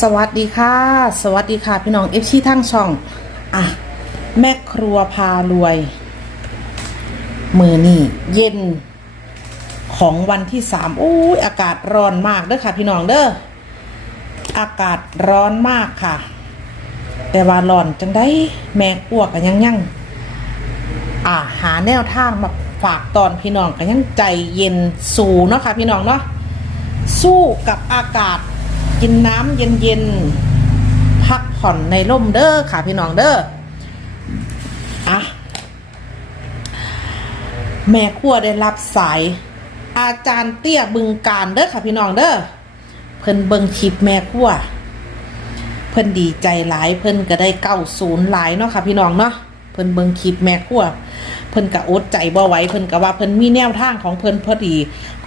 สวัสดีค่ะ สวัสดีค่ะ พี่น้องเอฟซีทั้งช่องอะแม่ครัวพารวย มือนี่เย็นของวันที่สามอุ้ยอากาศร้อนมากเด้อค่ะ พี่น้องเด้ออากาศร้อนมากค่ะ แต่ว่าร้อนจังได้แม่ครัวกันยังยังอ่าหาแนวทางมาฝากตอนพี่น้องกันยังใจเย็นสูเนาะค่ะ พี่น้องเนาะสู้กับอากาศ กินน้ำเย็นๆพักผ่อนในร่มเด้อค่ะพี่น้องเด้ออะแม่ครัวได้รับสาย อาจารย์เตี้ยบึงการเด้อค่ะพี่น้องเด้อเพิ่นเบิ่งคลิปแม่ครัวเพิ่นดีใจหลายเพิ่นก็ได้เก้าศูนย์หลายเนาะค่ะพี่น้องเนาะเพิ่นเบิ่งคลิปแม่ครัว พิ่นก็อดใจบ่ไหวเพิ่นก็ว่าเพิ่นมีแนวทางของเพิ่นพอดี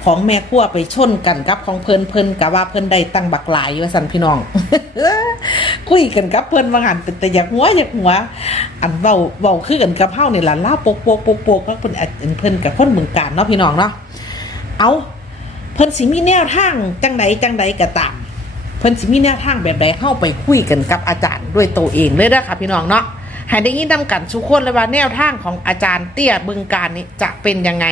ของแม่ครัวไปชนกันกับของเพิ่นเพิ่นก็ว่าเพิ่นได้ตั้งบักหลายว่าซั่นพี่น้อง คุยกันกับเพิ่นว่าหันเป็นแต่อยากหัวอยากหัว อันเว้าเว้าคือกันกับเฮาเนี่ยล่ะลาโปกโปกโปกโปกก็เพิ่นอันเพิ่นกับคนเมืองการเนาะพี่น้องเนาะเอาเพิ่นสิมีแนวทางจังใดจังใดก็ตามเพิ่นสิมีแนวทางแบบใดเข้าไปคุยกันกับอาจารย์ด้วยตัวเองเลยนะคะพี่น้องเนาะ ให้ได้ยินนำกันทุกคนเลยว่าแนวทางของอาจารย์เตี้ยบึงการนี้จะเป็นยังไง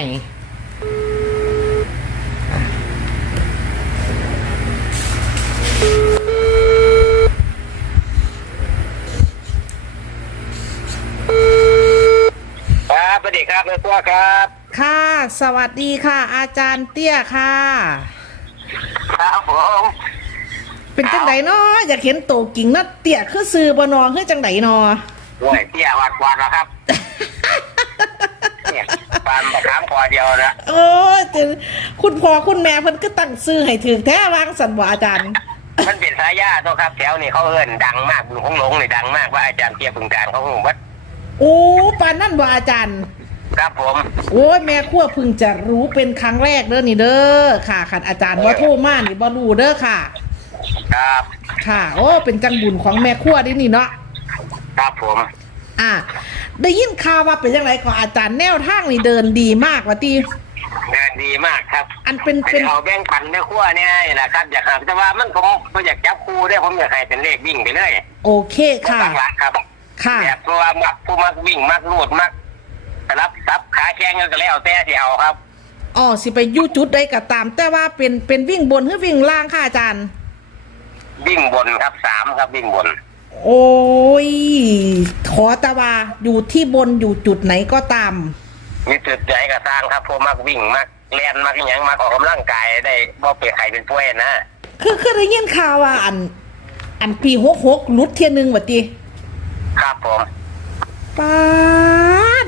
ครับสวัสดีครับแม่ตัวครับ ค่ะ สวัสดีค่ะ อาจารย์เตี้ยค่ะ ครับผมเป็นจังไดเนาะอยากเห็นโตกิ่งเนาะเตี้ยคือซื้อบนอคือจังไดเนาะ โอ้ยเตี้ยวัดวัดแล้วครับเนี่ยปานประคามคอเดียวนะโอ้ยแต่คุณพ่อคุณแม่เพิ่นก็ตั้งซื้อให้ถือแท้วางสันบ่อาจารย์ มันเป็นสายาตัวครับแถวนี่เขาเอิ้นดังมากบึงคงหลงนี่ดังมากว่าอาจารย์เตี้ยบึงการเขาหูวัดโอ้ปานนั่นบ่อาจารย์ ครับผมโอ้ยแม่ขั้วเพึ่งจะรู้เป็นครั้งแรกเด้อนี่เด้อค่ะขันอาจารย์ว่าโทรมานี่บ่รู้เด้อค่ะ ครับ ค่ะ โอ้เป็นจังบุญของแม่ขั้วดินี่เนาะ ครับผม อะได้ยินข่าวว่าเป็นยังไงก็อาจารย์แนวทางนี่เดินดีมากว่าตีเดินดีมากครับอันเป็นเป็เป็นนเอาแบ่งปันแม่ขั้วเนี่ยนะครับ อยากหาแต่ว่ามันผมผมอยากจับคู่ได้ผมอยากให้เป็นเลขวิ่งไปเลยโอเคค่ะ ตั้งหลักครับค่ะ แบบตัวมักผู้มักวิ่งมักรูดมักรับซับขาแข้งก็แล้วแต่ที่เอาครับ อ๋อสิไปอยู่จุดใดก็ตาม แต่ว่าเป็นเป็นวิ่งบนหรือวิ่งล่างค่ะอาจารย์ วิ่งบนครับสามครับวิ่งบน โอ้ย ขอแตะว่าอยู่ที่บนอยู่จุดไหนก็ตาม มีจุดใหญ่กับสร้างครับพวกมักวิ่งมักเล่นมักอหย่างมักออกกำลังกายได้บ่เป็นไข่เป็นป่วยนะคือคือได้ยินข่าวว่าอัน อันปีหกหกลุดเทียหนึงว่าตีครับผมปาด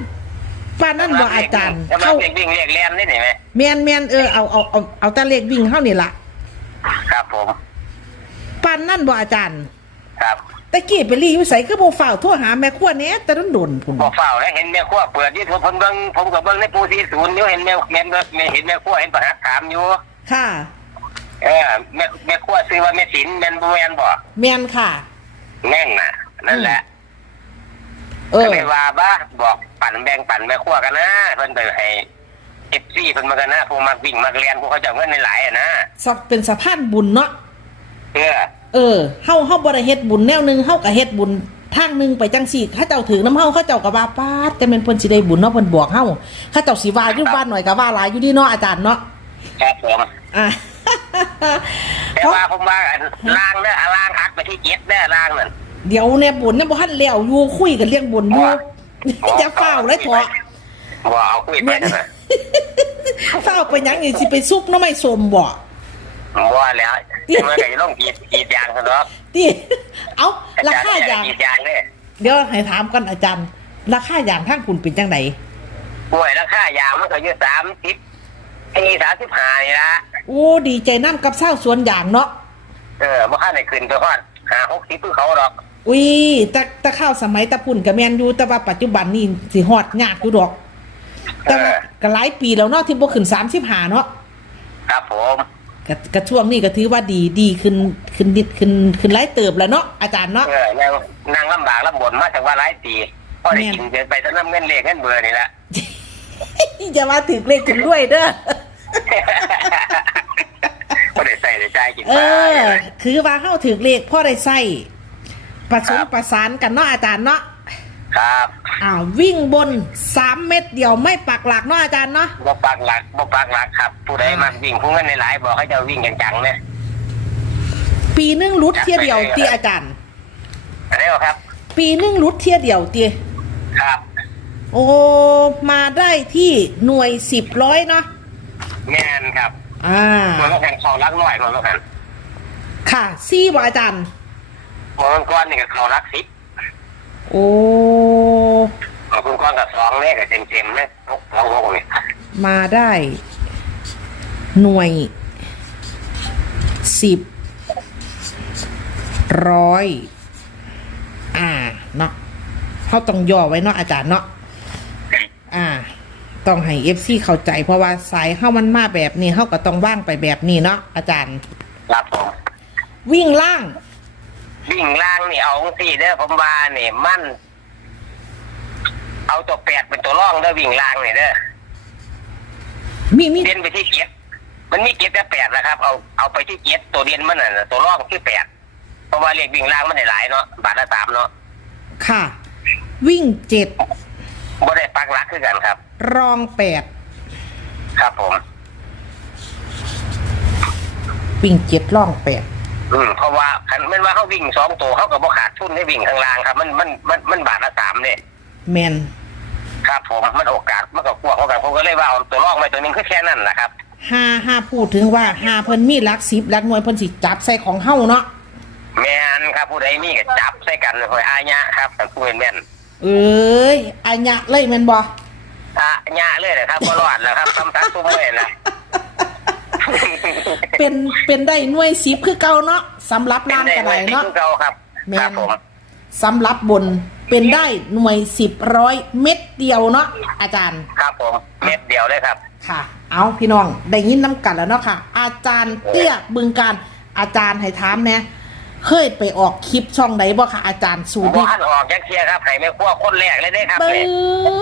ปานนั่นบ่อาจารย์แล้วมัเข้านเรียกวิ่งเรียกเล่นนี่เห็นไหมแมนแมนเออเอาเอาเอาเอาแตะเลขวิ่งเข้านี่ละครับผมปานนั่นบ่อาจารย์ ครับ ตะกี้ไปรีอยู่ใส่คือบ่ฝ่าวโทรหาแม่ครัวแหน่แต่โดนๆพุ่นพอเฝ้าแล้วเห็นแม่ขั้วเปิดยี่ผมเบิ่งผมกับเบิ่งในปูซีศูนย์อยู่เห็นแม่แม่เบิ่งเห็นแม่ขั้วเห็นประหัตถามอยู่ค่ะ เออแม่แม่ขั้วซื้อว่าแม่สินแม่นบ่แม่นบ่แมนค่ะ แน่งน่ะ นั่นแหละเอก็อ เลยว่าบ้าบอกปั่นแบ่งปั่นแม่ขั้วกันนะเพิ่นไปให้เอฟซีเพิ่นมากันนะพวกมักวิ่งมักเรียนพวกเขาจะเอาเงินในหลายๆอะนะ สัเป็นสะพานบุญเนาะเออ เออเฮาเฮาบ่ได้เฮ็ดบุญแนวหนึงเฮาก็เฮ็ดบุญทางหนึงไปจังซี่ถ้าเจ้าถือน้ำเฮาเขาเจ้าก็ว่าปาดแต่แม่นเพิ่นสิได้บุญเนาะเพิ่นบอกเฮาเขาเจ้าสิว่าอยู่บ้านหน่อยก็ว่าหลายอยู่ดีเนาะอาจารย์เนาะครับผมอะแต่ว่าผมว่าอันล่างเด้ออะล่างหักไปที่เจ็ดเด้อล่างนั่นเดี๋ยวเนี่ยบุญเนี่ยบ่ทันแล้วอยู่คุยกันเรื่องบุญอยู่อย่าเฝ้าเลยเถอะว่าเอาคุยไปนะเฝ้าไปหยังนี่สิไปซุปหน้ำไม่สมบ่ ว่าแล้วจะมาไก่ลงกีดกีดยางซะเนาะติเอาราคาอย่างกีดยางเนี่ยเดี๋ยวให้ถามกันอาจารย์ ราคาอย่างทางคุณเป็นจังไดป่วยราคายางมันก็อยู่สามสิบที่สามสิบห้านี่ละโอ้ดีใจนํกับเศร้าวสวนอย่างเนาะเออบ่ค่าได้ขึ้นไปฮอดหาหกสิบเพื่อเขาดอกอุ้ยแต่แต่ข้าวสมัยตะพุ่นก็แม่นอยู่แต่ว่าปัจจุบันนี่สิฮอดยากอยู่ดอก แต่ว่าก็หลายปีแล้วเนาะที่บ่ขึ้น35เนาะครับผม ก็ก็ช่วงนี้ก็ถือว่าดีดีขึ้นขึ้นนิดขึ้นขึ้นหลายเติบแล้วเนาะอาจารย์เนาะ เออนั่งนั่งลำบากลำบนมาจากว่าหลายปีพอได้แม่นกินเดินไปจะน้ำเงินเลขเงินเบอร์นี่แหละ จะมาถึงเลขถึงด้วยเด้อก็ได้ใส่ได้ใจใจกินเอไปอ คือว่าเฮาถือเลขพ่อได้ใส่ประสมครับประสานกันเนาะอาจารย์เนาะ ครับอ้าววิ่งบนสามเม็ดเดียวไม่ปักหลักเนาะอาจารย์เนาะบ่ปักหลักบ่ปักหลักครับ ผู้ใดมักวิ่งผู้เงินในหลายๆบอกให้เจ้าวิ่งจังๆเนี่ยปีหนึงรุดเที่ยเดียวตีอาจารย์ อะไรวะครับ ปีหนึงรุดเที่ยเดียวตีครับ โอ้มาได้ที่หน่วยสิบร้อยเนาะแม่นครับอ่ามันก็แข่งเขารักร้อยมันก็แข่งค่ะซี่บ่อาจารย์มันก้อนนี่ก็เขารักสิบ โอ้ของคุณก้อนกับสองเลขกับเต็มๆเลยหกสองหกนี่มาได้ หน่วย สิบ ร้อย อ่า เนาะเขาต้องย่อไว้เนาะอาจารย์เนาะอ่า ต้องให้เอฟซีเข้าใจเพราะว่าสายเข้ามันมาแบบนี้เขาก็ต้องว่างไปแบบนี้เนาะอาจารย์ ครับผมวิ่งล่าง วิ่งล่างนี่เอาสี่เด้อผมว่านี่มัน เอาตัวแปดเป็นตัวร่องเด้อวิ่งล่างนี่เด้อมีมีเด่นไปที่เจ็ดมันมีเจ็ดกับแปดนะครับ เอาเอาไปที่เจ็ดตัวเด่นมันน่ะตัวร่องคือแปดเพราะว่าเลขวิ่งล่างมันได้หลายเนาะบาทละสามเนาะค่ะ วิ่งเจ็ดบ่ได้ปักหลักคือกันครับ รองแปดครับผม วิ่งเจ็ดร่องแปด อืมเพราะว่าคันแม่นว่าเขาวิ่งสองตัวเขาก็บ่ขาดทุนให้วิ่งข้างล่างครับ มันมันมันมันบาทละสามเนี่ยแมนครับผมมันโอกาสมันก็กลัวเขากันผมก็เลยว่าเอาตัวร่องไปตัวหนึงคือแค่นั้นแหละครับห้าห้าพูดถึงว่าห้าเพิ่นมีหลักสิบหลักหน่วยเพิ่นสิจับใส่ของเฮาเนาะแม่นครับผู้ใดมีก็จับใส่กันหอยอาญะครับแต่ผู้เป็นแม่นเอ้ยอัญญะเลยแม่นบ่ อาญะเลยนะครับบ่รอดแล้วครับคำทักตุ้มเลยนะ เป็นเป็นได้หน่วยสิบคือเก่าเนาะสำหรับเป็นล่างได้กระไว้ไดที่เนาะคือเก่าครับแม่นครับผมสำหรับบนเป็นได้หน่วยสิบร้อยเม็ดเดียวเนาะอาจารย์ ครับผมเม็ดเดียวเลยครับ ค่ะ เอาพี่น้องได้ยินน้ำกันแล้วเนาะค่ะ อาจารย์เตี้ยบึงการอาจารย์ให้ถามแหน่ เคยไปออกคลิปช่องไหนบ่ค่ะอาจารย์สูตรบ่นี้ทันออกยักเทียครับไห้แม่ครัวคนแรกเลยเด้ครับเบ้เนี่ย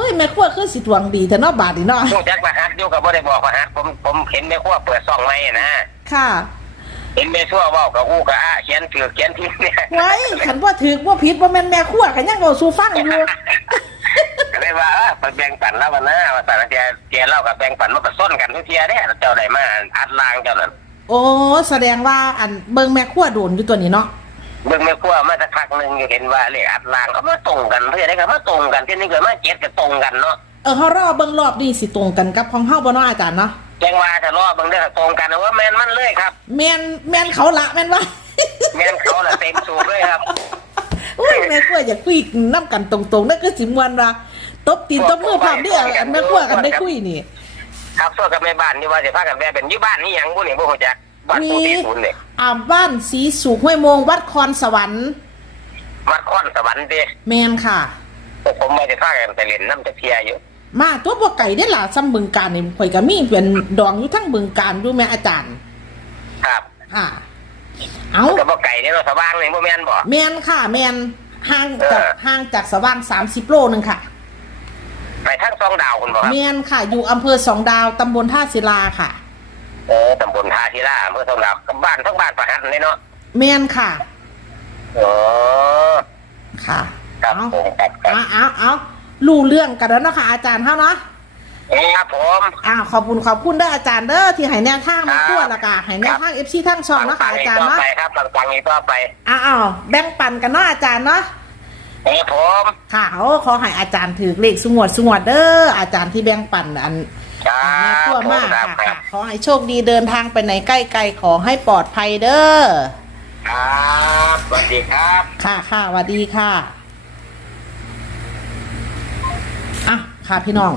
ยแม่ขั้วคือสิดวงดีแต่เนาะบาดนี่เนาะผู้จักมาฮัดอยู่กับบ่ได้บอกว่าฮัดผมผมเห็นแม่ครัวเปิดซองไว้นะค่ะ เห็นแม่ครัวเว้ากับอู้กับอ้าเขียนถือเขียนทิ้งเนี่ยไว้ขันว่าถือว่าผิดว่าแม่นแม่ขั้วกันยังเอาสู่ฟังอยู่ก็เลยว่าเออไปแบ่งปันแล้ววันหน้าว่าแต่ละเทียเทียเล่ากับแบ่งปันมันก็ส้นกันทุกเทียเนี่ยเจ้าใดมาอัดลางเจ้านั้น โอ้แสดงว่าอันเบิ่งแม่ขั้วโดนอยู่ตัวนี้เนาะเบิ่งแม่ครัวมาสักพักหนึงอยู่เห็นว่าเลขอัดลางเขามาตรงกันเพื่อได้ก็มาตรงกันที่นี่เกิดมาเจ็ดก็ตรงกันเนาะเออเฮารอเบิ่งรอบนี้สิตรงกันกับของเฮาบ่เนาะอาจารย์เนาะแจ้งว่าจะรอเบิ่งได้ก็ตรงกันว่าแม่นมันเลยครับ แม่นแม่นเขาละแม่นว่า แม่นเขาละเต็มสูบเลยครับอุ้ยแม่ขั้วอย่าคุยน้ำกันตรงๆนั่นคือสิมวนว่าตบตีนตบมือพร้อมเด้ออันแม่ขั้วกันได้คุยนี่ ครับส่วนกับแม่บ้านนี่ว่าจะพากันแม่เป็นอยู่บ้านนี่หยังบุนี่บ่ฮู้จักบ้านปูตีศูนย์นี่อ่าบ้านสีสูงห้วยโมงวัดคอนสวรรค์วัดค้อนสวรรค์เด้แมนค่ะพวกผมไม่ได้พากันไปเล่นน้ำจะเพียอยู่ มาตัวบ่ไก่ได้อล่ะซ้ำบึงการนี่ข่อยก็มีเป็นดองอยู่ทั้งบึงการอยู่แม่อาจารย์ ครับค่ะเอาก็บ่ไก่เนี่ยเนาะสว่างนี่บ่แม่นบ่แมนค่ะ แมนห่างจากเออห่างจากสว่าง30โลหนึงค่ะ ไปทั้งสองดาวคุณบ่ครับแมนค่ะ อยู่อำเภอสองดาวตำบลท่าศิลาค่ะเออตำบลท่าศิลาอำเภอสองดาวกับบ้านทั้งบ้านประหัตนี่เนาะแมนค่ะโอ้ค่ะครับเอาผมครับครับเอาเอาเอารู้เรื่องกันแล้วเนาะคะอาจารย์เท่าเนาะครับผมอ้าวขอบคุณขอบคุณเด้ออาจารย์เด้อที่ให้แนวทางมาครับทั่วละกะให้แนวทางเอฟซีทั้งช่องเนาะคะอาจารย์ต่อเนาะไปครับต่างๆนี้ต่อไปอ้าวอ้าวแบ่งปันกันเนาะอาจารย์เนาะ เอ้ผมค่ะโอ้ขอให้อาจารย์ถือเลขสงวดสงวดเด้ออาจารย์ที่แบ่งปันอันครับแม่ทั่วมากครัค่ะบครัค่ะบขอให้โชคดีเดินทางไปไหนใกล้ๆขอให้ปลอดภัยเด้อครับสวัสดีครับ ค่ะค่ะสวัสดีค่ะอะค่ะพี่น้อง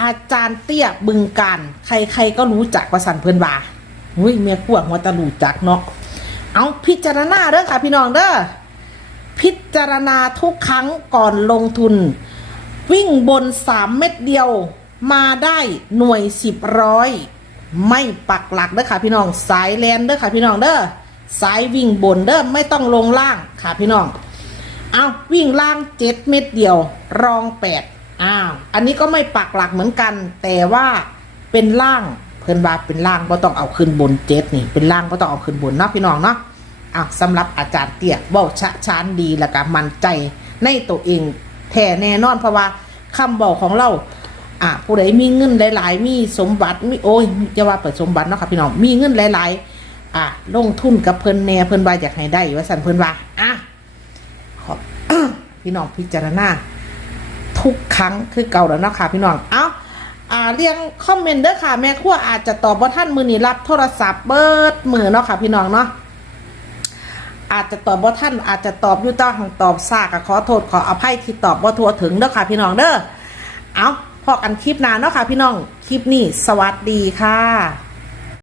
อาจารย์เตี้ยบึงการ ใครๆก็รู้จักประสันเพื่อนว่าหุ้ยเมียขวหัวตะลูจักเนาะเอาพิจารณาเด้อค่ะพี่น้องเด้อ พิจารณาทุกครั้งก่อนลงทุน วิ่งบนสามเม็ดเดียวมาได้หน่วยสิบร้อยไม่ปักหลักเด้อค่ะพี่น้องสายแลนเด้อค่ะพี่น้องเด้อสายวิ่งบนเด้อไม่ต้องลงล่างค่ะพี่น้องเอาวิ่งล่างเจ็ดเม็ดเดียว รองแปดอ้าวอันนี้ก็ไม่ปักหลักเหมือนกัน แต่ว่าเป็นล่างเพิ่นว่าเป็นล่างบ่ต้องเอาขึ้นบนเจ็ดนี่เป็นล่างบ่ต้องเอาขึ้นบนเนาะพี่น้องเนาะ อะสำหรับอาจารย์เตี้ยเว้าชะชานดีแล้วก็มั่นใจในตัวเองแท้แน่นอนเพราะว่าคำบอกของเราอะผู้ใดมีเงินหลาย ๆ มีสมบัติมีโอ้ยจะว่าเปิดสมบัติเนาะค่ะพี่น้องมีเงินหลาย ๆ อะลงทุนกับเพิ่นแน่เพิ่นว่าอยากให้ได้ว่าสันเพิ่นว่าอะขอบพี่น้องพิจารณาทุกครั้งคือเก่าแล้วเนาะค่ะพี่น้องเอ้าอ่าเรียงคอมเมนต์เด้อค่ะ แม่ครัวอาจจะตอบว่าท่านมือนี้รับโทรศัพท์เบิดมือเนาะค่ะพี่น้องเนาะ อาจจะตอบว่าท่านอาจจะตอบอยู่ต้าของตอบซากขอโทษขออภัยที่ตอบว่าทั่วถึงเด้อค่ะพี่น้องเด้อเอาพอกันคลิปหน้าเนาะค่ะพี่น้องคลิปนี้สวัสดีค่ะ